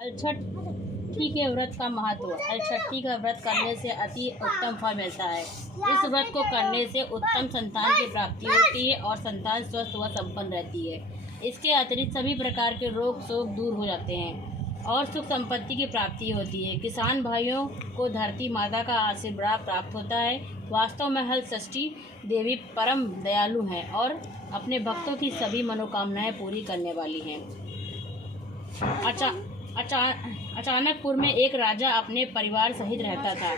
अलछठी के व्रत का महत्व। अलछठी का व्रत करने से अति उत्तम फल मिलता है। इस व्रत को करने से उत्तम संतान की प्राप्ति होती है और संतान स्वस्थ व संपन्न रहती है। इसके अतिरिक्त सभी प्रकार के रोग शोक दूर हो जाते हैं और सुख संपत्ति की प्राप्ति होती है। किसान भाइयों को धरती माता का आशीर्वाद प्राप्त होता है। वास्तव में हलषष्ठी देवी परम दयालु हैं और अपने भक्तों की सभी मनोकामनाएं पूरी करने वाली हैं। अचानकपुर में एक राजा अपने परिवार सहित रहता था।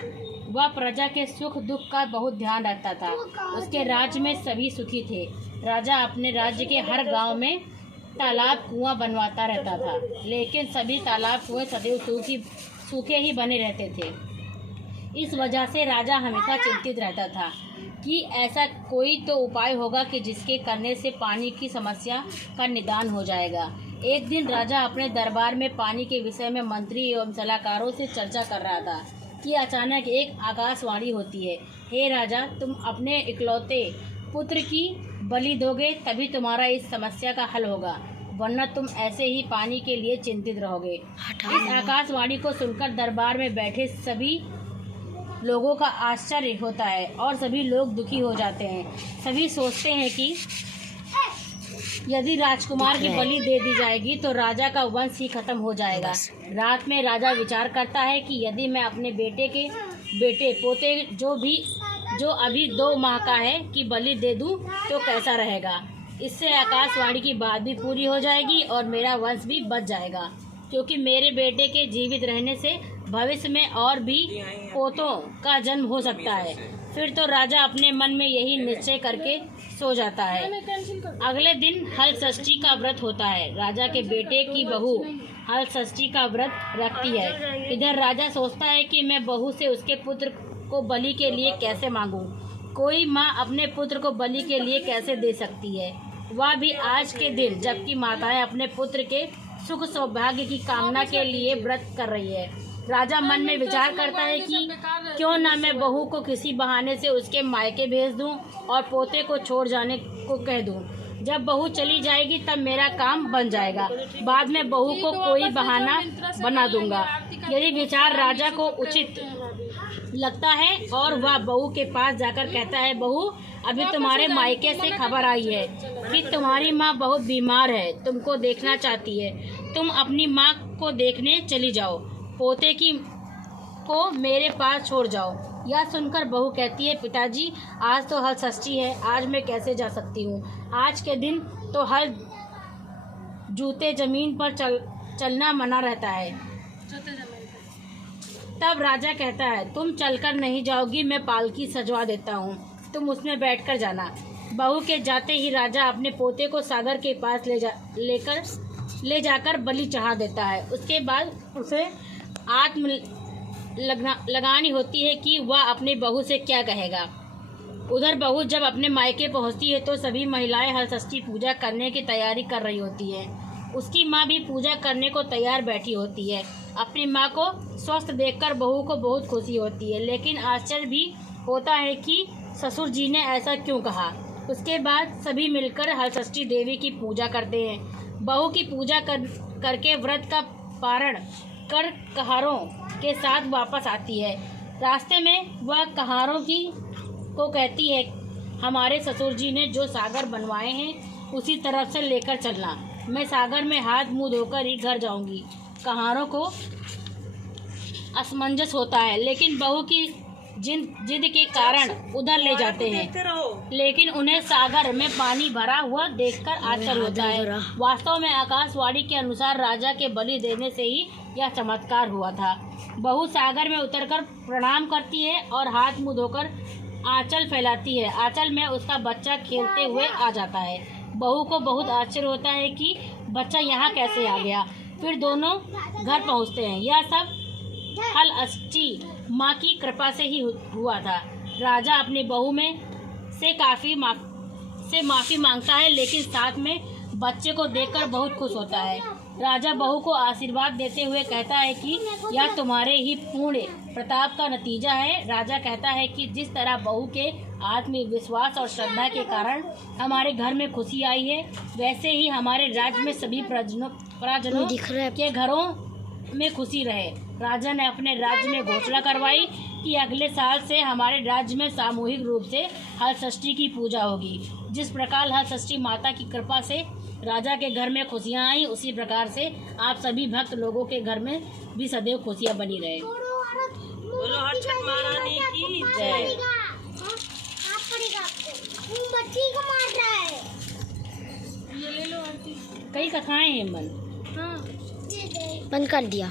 वह प्रजा के सुख दुख का बहुत ध्यान रखता था। उसके राज्य में सभी सुखी थे। राजा अपने राज्य के हर गांव में तालाब कुआं बनवाता रहता था, लेकिन सभी तालाब कुएं सदैव सूखे ही बने रहते थे। इस वजह से राजा हमेशा चिंतित रहता था कि ऐसा कोई तो उपाय होगा कि जिसके करने से पानी की समस्या का निदान हो जाएगा। एक दिन राजा अपने दरबार में पानी के विषय में मंत्री एवं सलाहकारों से चर्चा कर रहा था कि अचानक एक आकाशवाणी होती है, हे राजा, तुम अपने इकलौते पुत्र की बलि दोगे तभी तुम्हारा इस समस्या का हल होगा, वरना तुम ऐसे ही पानी के लिए चिंतित रहोगे। इस आकाशवाणी को सुनकर दरबार में बैठे सभी लोगों का आश्चर्य होता है और सभी लोग दुखी हो जाते हैं। सभी सोचते हैं कि यदि राजकुमार की बलि दे दी जाएगी तो राजा का वंश ही खत्म हो जाएगा। रात में राजा विचार करता है कि यदि मैं अपने बेटे पोते जो अभी 2 माह का है की बलि दे दूं तो कैसा रहेगा। इससे आकाशवाणी की बात भी पूरी हो जाएगी और मेरा वंश भी बच जाएगा, क्योंकि मेरे बेटे के जीवित रहने से भविष्य में और भी पोतों का जन्म हो सकता है। फिर तो राजा अपने मन में यही निश्चय करके सो जाता है। अगले दिन हलषष्ठी का व्रत होता है। राजा के बेटे की बहू हलषष्ठी का व्रत रखती है। इधर राजा सोचता है कि मैं बहू से उसके पुत्र को बलि के लिए कैसे मांगूं। कोई माँ अपने पुत्र को बलि के लिए कैसे दे सकती है, वह भी आज के दिन जबकि माताएं अपने पुत्र के सुख सौभाग्य की कामना के लिए व्रत कर रही है। राजा मन में विचार करता है कि क्यों ना मैं बहू को किसी बहाने से उसके मायके भेज दूं और पोते को छोड़ जाने को कह दूं। जब बहू चली जाएगी तब मेरा काम बन जाएगा। बाद में बहू को कोई बहाना बना दूंगा। यदि विचार राजा को उचित लगता है और वह बहू के पास जाकर कहता है, बहू, अभी तुम्हारे मायके से खबर आई है कि तुम्हारी माँ बहुत बीमार है, तुमको देखना चाहती है। तुम अपनी माँ को देखने चली जाओ, पोते को मेरे पास छोड़ जाओ। यह सुनकर बहू कहती है, पिताजी, आज तो हलषष्ठी है, आज मैं कैसे जा सकती हूँ। आज के दिन तो हल जूते जमीन पर चलना मना रहता है। तब राजा कहता है, तुम चलकर नहीं जाओगी, मैं पालकी सजवा देता हूँ, तुम उसमें बैठकर जाना। बहू के जाते ही राजा अपने पोते को सागर के पास ले जाकर बलि चढ़ा देता है। उसके बाद उसे आत्म लगानी होती है कि वह अपनी बहू से क्या कहेगा। उधर बहू जब अपने मायके पहुंचती है तो सभी महिलाएं हलषष्ठी पूजा करने की तैयारी कर रही होती है। उसकी माँ भी पूजा करने को तैयार बैठी होती है। अपनी माँ को स्वस्थ देखकर बहू को बहुत खुशी होती है, लेकिन आश्चर्य भी होता है कि ससुर जी ने ऐसा क्यों कहा। उसके बाद सभी मिलकर हलषष्ठी देवी की पूजा करते हैं। बहू की पूजा करके व्रत का पारण कर कहारों के साथ वापस आती है। रास्ते में वह कहारों को कहती है, हमारे ससुर जी ने जो सागर बनवाए हैं उसी तरफ से लेकर चलना। मैं सागर में हाथ मुंह धोकर ही घर जाऊंगी। कहारों को असमंजस होता है, लेकिन बहू की जिद के कारण उधर ले जाते हैं, लेकिन उन्हें सागर में पानी भरा हुआ देखकर आश्चर्य होता है। वास्तव में आकाशवाणी के अनुसार राजा के बलि देने से ही यह चमत्कार हुआ था। बहू सागर में उतरकर प्रणाम करती है और हाथ मुंह धोकर आंचल फैलाती है। आंचल में उसका बच्चा खेलते हुए आ जाता है। बहू को बहुत आश्चर्य होता है कि बच्चा यहाँ कैसे आ गया। फिर दोनों घर पहुँचते हैं। यह सब हलषष्ठी माँ की कृपा से ही हुआ था। राजा अपनी बहू से माफ़ी मांगता है, लेकिन साथ में बच्चे को देखकर बहुत खुश होता है। राजा बहू को आशीर्वाद देते हुए कहता है कि यह तुम्हारे ही पूर्ण प्रताप का नतीजा है। राजा कहता है कि जिस तरह बहू के आत्मविश्वास और श्रद्धा के कारण हमारे घर में खुशी आई है, वैसे ही हमारे राज्य में सभी परिजनों के घरों में खुशी रहे। राजा ने अपने राज्य में घोषणा करवाई कि अगले साल से हमारे राज्य में सामूहिक रूप से हलषष्ठी की पूजा होगी। जिस प्रकार हलषष्ठी माता की कृपा से राजा के घर में खुशियाँ आई, उसी प्रकार से आप सभी भक्त लोगों के घर में भी सदैव खुशियाँ बनी रहे। बोलो हर छठ महारानी की जय। कई कथाएं हैं मन। बंद कर दिया।